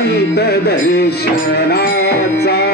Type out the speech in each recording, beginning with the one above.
संत दर्शनाचा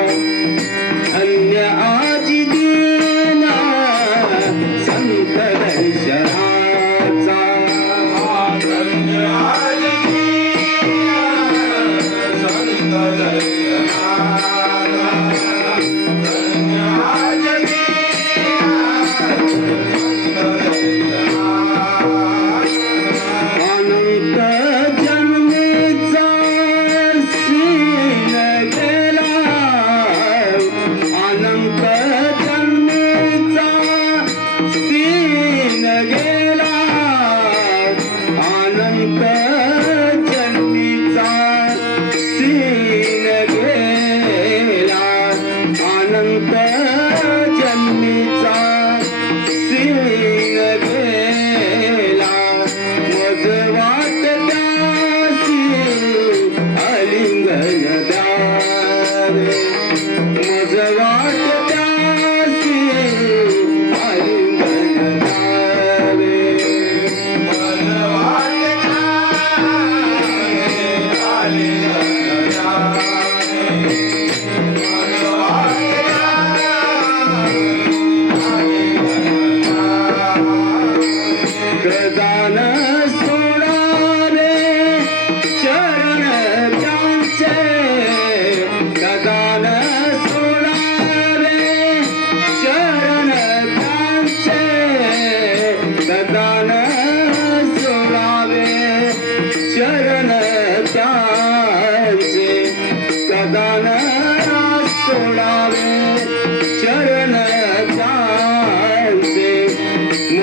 द्यावे मज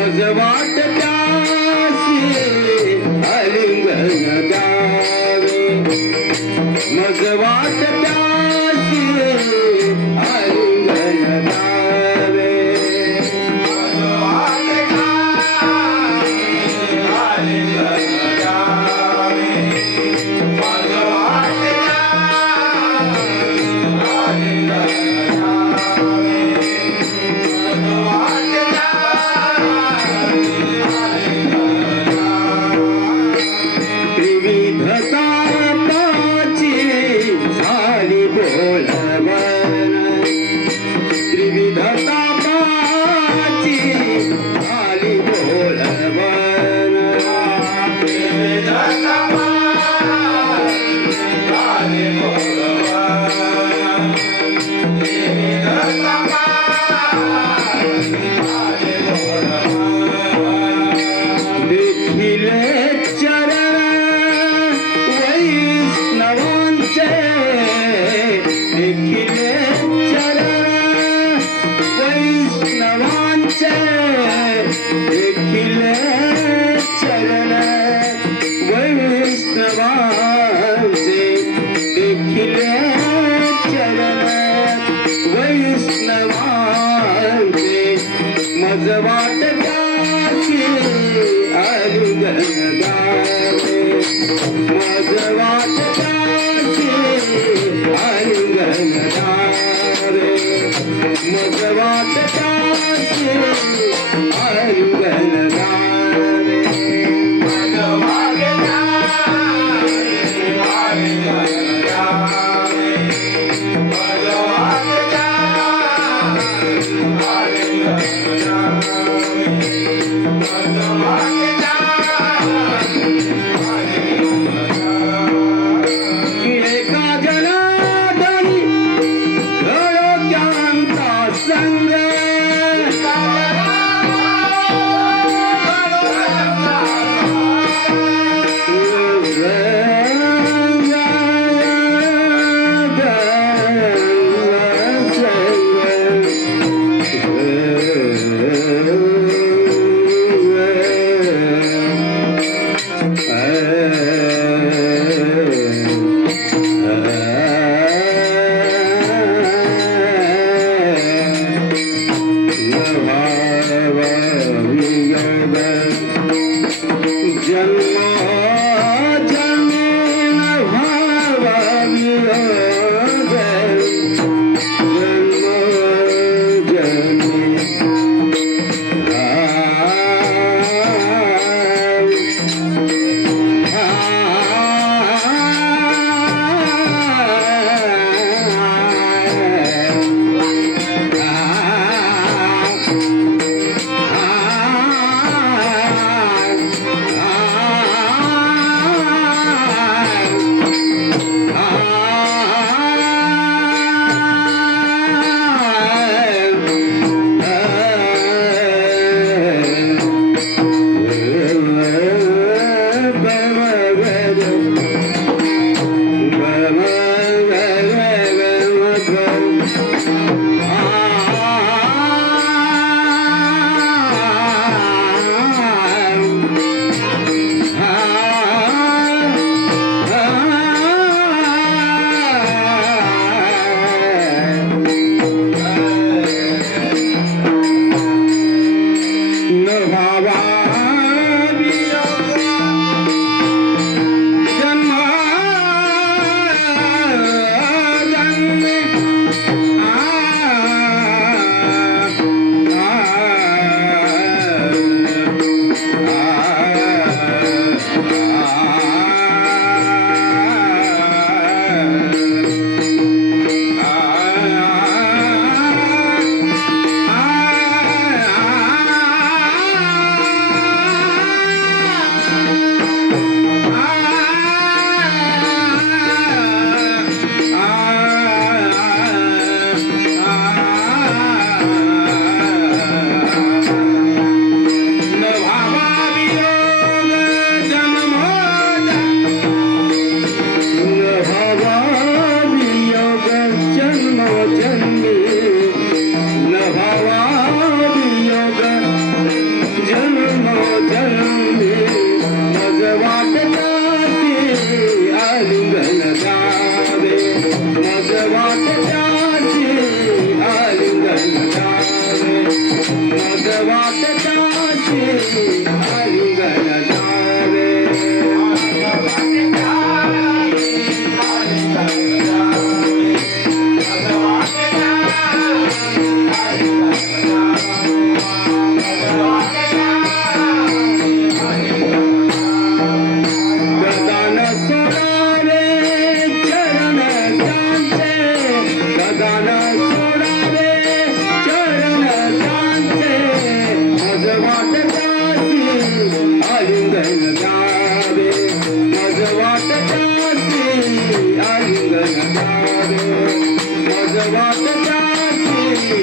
मज वाट God. I want Hallelujah.